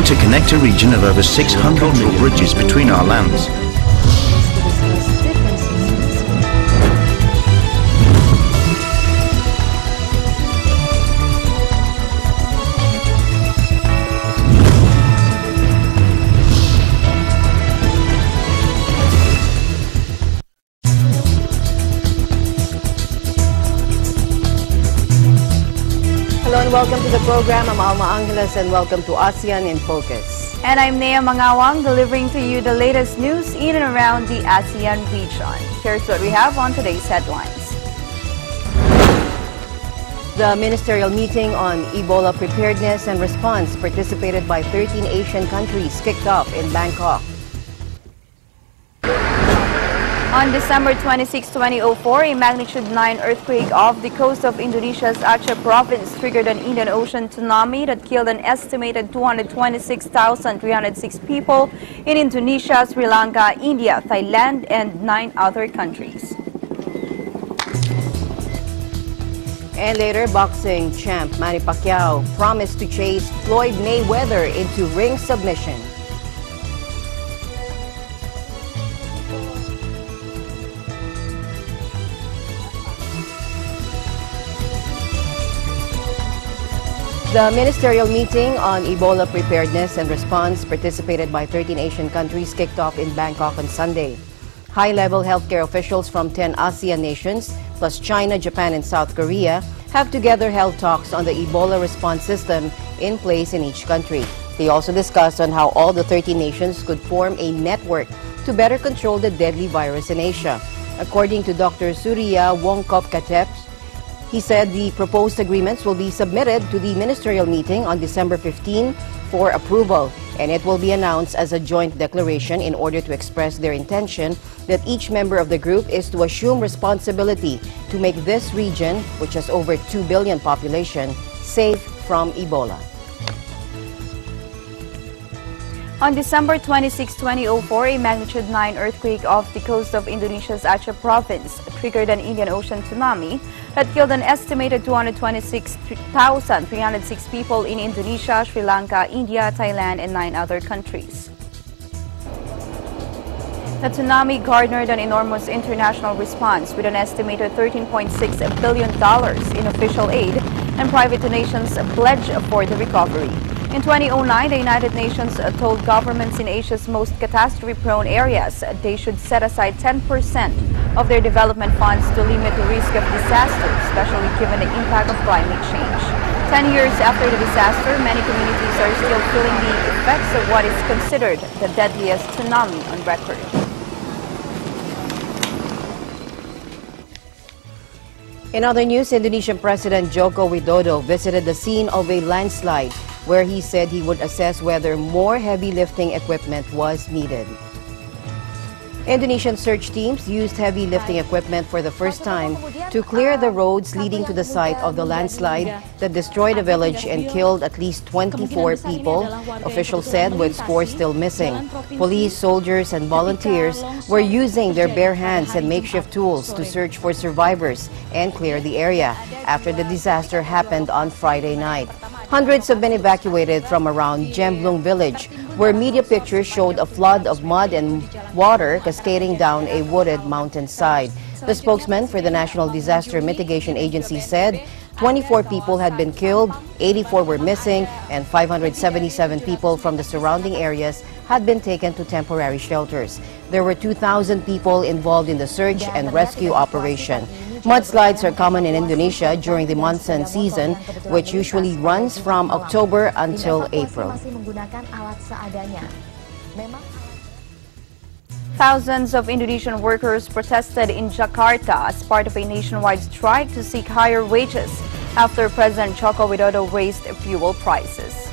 aiming to connect a region of over 600 cultural bridges between our lands. Hello and welcome to the program. I'm Alma Angeles and welcome to ASEAN in Focus. And I'm Nea Mangawang, delivering to you the latest news in and around the ASEAN region. Here's what we have on today's headlines. The ministerial meeting on Ebola preparedness and response participated by 13 Asian countries kicked off in Bangkok. On December 26, 2004, a magnitude 9 earthquake off the coast of Indonesia's Aceh province triggered an Indian Ocean tsunami that killed an estimated 226,306 people in Indonesia, Sri Lanka, India, Thailand, and 9 other countries. And later, boxing champ Manny Pacquiao promised to chase Floyd Mayweather into ring submission. The ministerial meeting on Ebola preparedness and response participated by 13 Asian countries kicked off in Bangkok on Sunday. High-level healthcare officials from 10 ASEAN nations, plus China, Japan, and South Korea, have together held talks on the Ebola response system in place in each country. They also discussed on how all the 13 nations could form a network to better control the deadly virus in Asia. According to Dr. Surya Wongkop-Katep, he said the proposed agreements will be submitted to the ministerial meeting on December 15 for approval, and it will be announced as a joint declaration in order to express their intention that each member of the group is to assume responsibility to make this region, which has over 2 billion population, safe from Ebola. On December 26, 2004, a magnitude 9 earthquake off the coast of Indonesia's Aceh province triggered an Indian Ocean tsunami that killed an estimated 226,306 people in Indonesia, Sri Lanka, India, Thailand, and 9 other countries. The tsunami garnered an enormous international response with an estimated $13.6 billion in official aid and private donations pledged for the recovery. In 2009, the United Nations told governments in Asia's most catastrophe-prone areas they should set aside 10% of their development funds to limit the risk of disaster, especially given the impact of climate change. 10 years after the disaster, many communities are still feeling the effects of what is considered the deadliest tsunami on record. In other news, Indonesian President Joko Widodo visited the scene of a landslide where he said he would assess whether more heavy lifting equipment was needed. Indonesian search teams used heavy lifting equipment for the first time to clear the roads leading to the site of the landslide that destroyed a village and killed at least 24 people, officials said, with 4 still missing. Police, soldiers, and volunteers were using their bare hands and makeshift tools to search for survivors and clear the area after the disaster happened on Friday night. Hundreds have been evacuated from around Jemblung village, where media pictures showed a flood of mud and water cascading down a wooded mountainside. The spokesman for the National Disaster Mitigation Agency said 24 people had been killed, 84 were missing, and 577 people from the surrounding areas had been taken to temporary shelters. There were 2,000 people involved in the search and rescue operation. Mudslides are common in Indonesia during the monsoon season, which usually runs from October until April. Thousands of Indonesian workers protested in Jakarta as part of a nationwide strike to seek higher wages after President Joko Widodo raised fuel prices.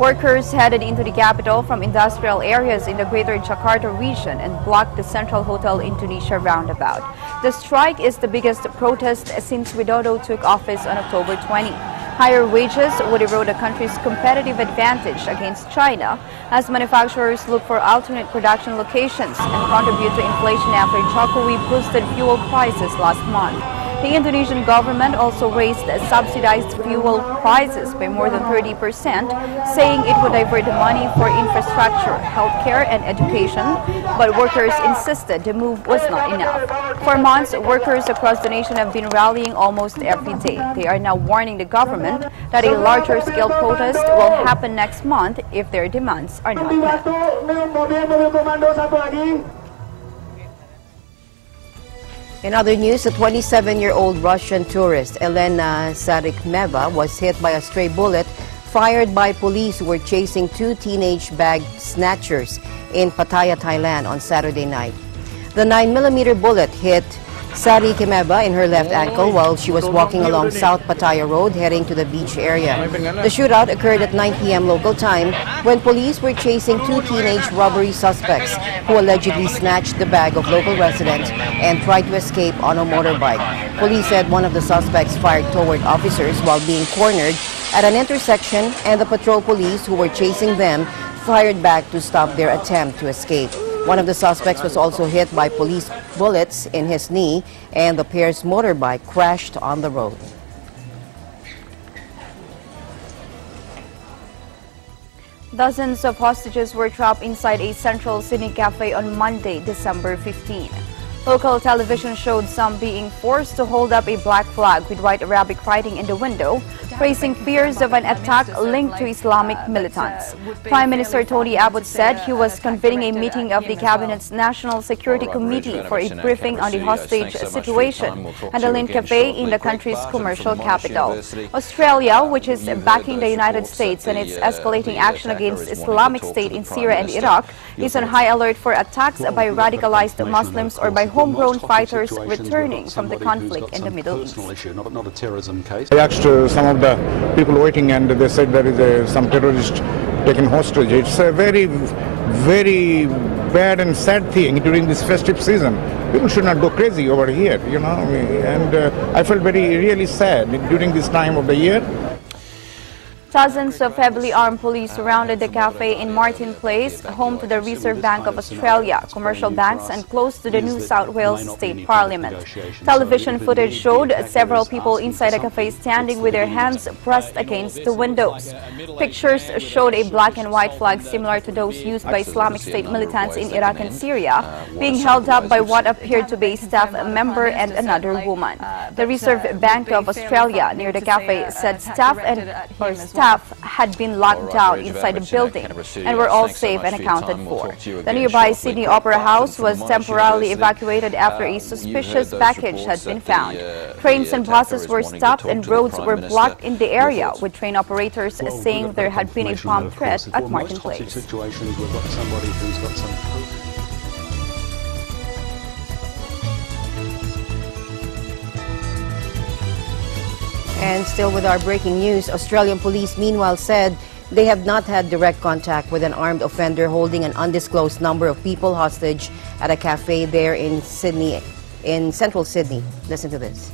Workers headed into the capital from industrial areas in the greater Jakarta region and blocked the Central Hotel Indonesia roundabout. The strike is the biggest protest since Widodo took office on October 20. Higher wages would erode the country's competitive advantage against China as manufacturers look for alternate production locations and contribute to inflation after Jokowi boosted fuel prices last month. The Indonesian government also raised subsidized fuel prices by more than 30%, saying it would divert the money for infrastructure, healthcare, and education, but workers insisted the move was not enough. For months, workers across the nation have been rallying almost every day. They are now warning the government that a larger-scale protest will happen next month if their demands are not met. In other news, a 27-year-old Russian tourist, Elena Sarikmeva, was hit by a stray bullet fired by police who were chasing two teenage bag snatchers in Pattaya, Thailand on Saturday night. The 9mm bullet hit Sarikmeva in her left ankle while she was walking along South Pattaya Road heading to the beach area. The shootout occurred at 9 p.m. local time when police were chasing two teenage robbery suspects who allegedly snatched the bag of local residents and tried to escape on a motorbike. Police said one of the suspects fired toward officers while being cornered at an intersection, and the patrol police who were chasing them fired back to stop their attempt to escape. One of the suspects was also hit by police bullets in his knee, and the pair's motorbike crashed on the road. Dozens of hostages were trapped inside a central Sydney cafe on Monday, December 15. Local television showed some being forced to hold up a black flag with white Arabic writing in the window, raising fears of an attack linked to Islamic militants. Prime Minister Tony Abbott said he was convening a meeting of the Cabinet's National Security Committee for a briefing on the hostage situation at the Lynn Cafe in the country's commercial capital. Australia, which is backing the United States and its escalating action against Islamic State in Syria and Iraq, is on high alert for attacks by radicalized Muslims or by homegrown fighters returning from the conflict in the Middle East. Not a terrorism case. I asked some of the people waiting, and they said there is some terrorist taken hostage. It's a very, very bad and sad thing during this festive season. People should not go crazy over here, you know, and I felt really sad during this time of the year. Dozens of heavily armed police surrounded the cafe in Martin Place, home to the Reserve Bank of Australia, commercial banks, and close to the New South Wales State Parliament. Television footage showed several people inside the cafe standing with their hands pressed against the windows. Pictures showed a black and white flag similar to those used by Islamic State militants in Iraq and Syria, being held up by what appeared to be a staff member and another woman. The Reserve Bank of Australia near the cafe said staff had been locked down inside the building and were all safe and accounted for. The nearby Sydney Opera House was temporarily evacuated after a suspicious package had been found. Trains and buses were stopped and roads were blocked in the area, with train operators saying there had been a bomb threat at Martin Place. And still with our breaking news, Australian police meanwhile said they have not had direct contact with an armed offender holding an undisclosed number of people hostage at a cafe there in Sydney, in central Sydney. Listen to this.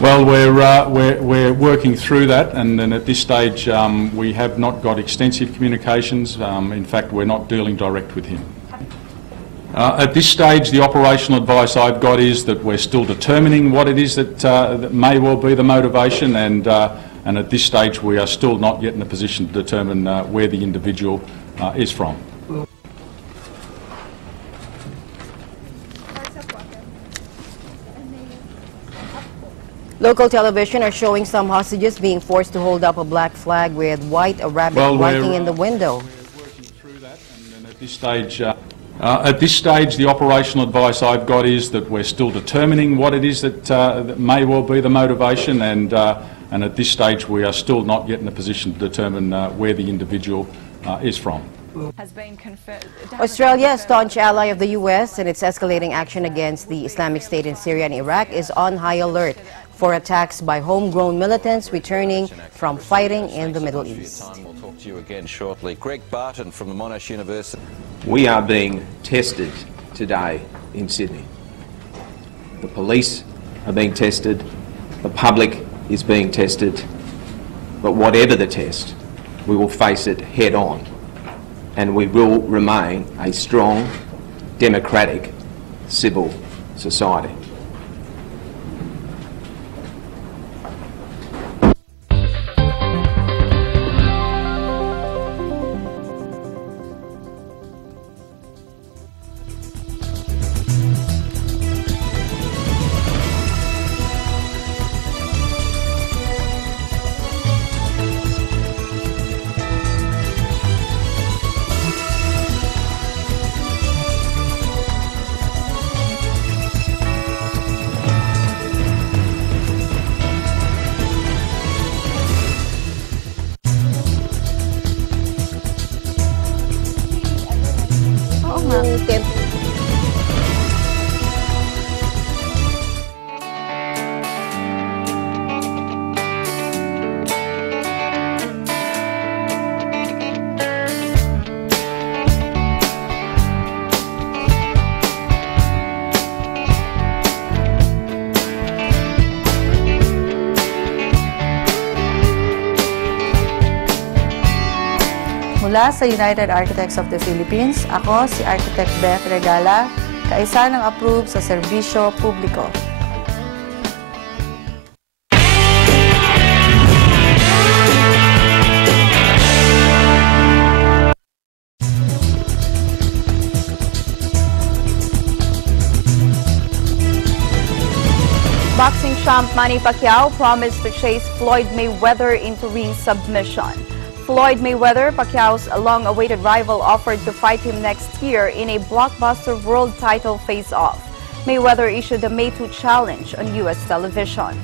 Well, we're working through that, and then at this stage we have not got extensive communications. In fact, we're not dealing direct with him. At this stage, the operational advice I've got is that we're still determining what it is that may well be the motivation, and at this stage we are still not yet in a position to determine where the individual is from. Local television are showing some hostages being forced to hold up a black flag with white Arabic writing in the window. We're working through that, and then at this stage, the operational advice I've got is that we're still determining what it is that may well be the motivation, and at this stage we are still not yet in a position to determine where the individual is from. Has been confirmed. Australia, a staunch ally of the U.S. in its escalating action against the Islamic State in Syria and Iraq, is on high alert for attacks by homegrown militants returning from fighting in the Middle East. We'll talk to you again shortly. Greg Barton from the Monash University. We are being tested today in Sydney. The police are being tested, the public is being tested, but whatever the test, we will face it head on, and we will remain a strong, democratic, civil society. yung tempo. Mula sa United Architects of the Philippines, ako si Architect Beth Regala, kaisa ng approve sa serbisyo publiko. Boxing champ Manny Pacquiao promised to chase Floyd Mayweather into ring submission. Floyd Mayweather, Pacquiao's long-awaited rival, offered to fight him next year in a blockbuster world title face-off. Mayweather issued the May 2 challenge on U.S. television.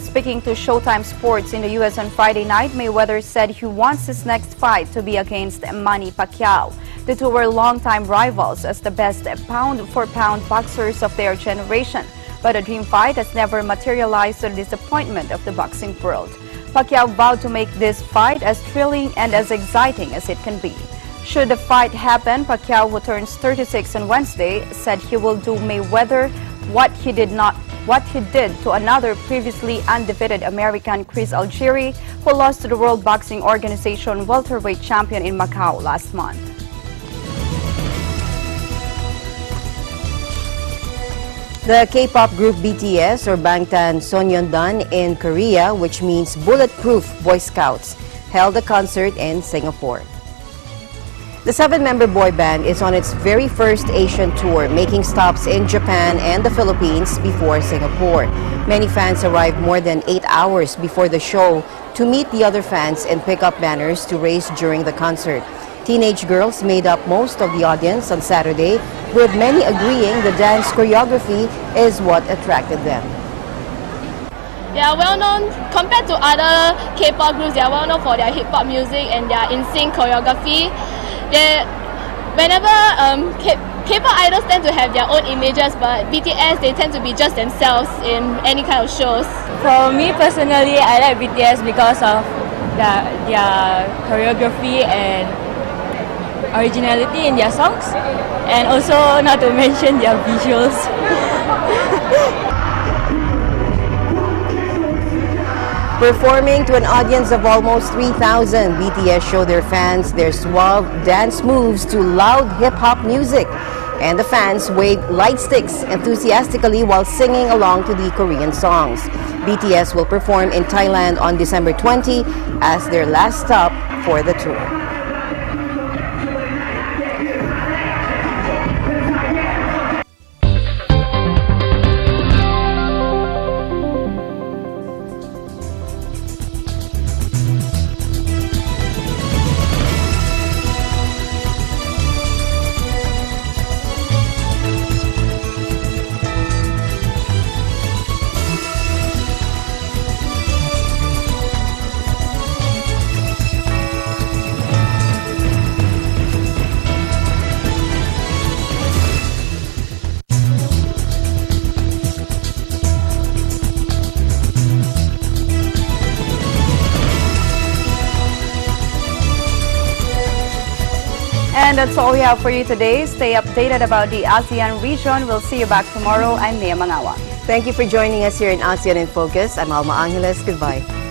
Speaking to Showtime Sports in the U.S. on Friday night, Mayweather said he wants his next fight to be against Manny Pacquiao. The two were longtime rivals as the best pound-for-pound boxers of their generation, but a dream fight has never materialized to the disappointment of the boxing world. Pacquiao vowed to make this fight as thrilling and as exciting as it can be. Should the fight happen, Pacquiao, who turns 36 on Wednesday, said he will do Mayweather what he did to another previously undefeated American, Chris Algieri, who lost to the World Boxing Organization welterweight champion in Macau last month. The K-pop group BTS, or Bangtan Sonyeondan in Korea, which means Bulletproof Boy Scouts, held a concert in Singapore. The 7-member boy band is on its very first Asian tour, making stops in Japan and the Philippines before Singapore. Many fans arrived more than 8 hours before the show to meet the other fans and pick up banners to raise during the concert. Teenage girls made up most of the audience on Saturday, with many agreeing the dance choreography is what attracted them. They are well known, compared to other K-pop groups, they are well known for their hip-hop music and their in-sync choreography. Whenever K-pop idols tend to have their own images, but BTS, they tend to be just themselves in any kind of shows. For me personally, I like BTS because of their choreography and originality in their songs, and also not to mention their visuals. Performing to an audience of almost 3,000, BTS show their fans their suave dance moves to loud hip-hop music. And the fans waved light sticks enthusiastically while singing along to the Korean songs. BTS will perform in Thailand on December 20 as their last stop for the tour. And that's all we have for you today. Stay updated about the ASEAN region. We'll see you back tomorrow. I'm Nia Mangawa. Thank you for joining us here in ASEAN in Focus. I'm Alma Angeles. Goodbye.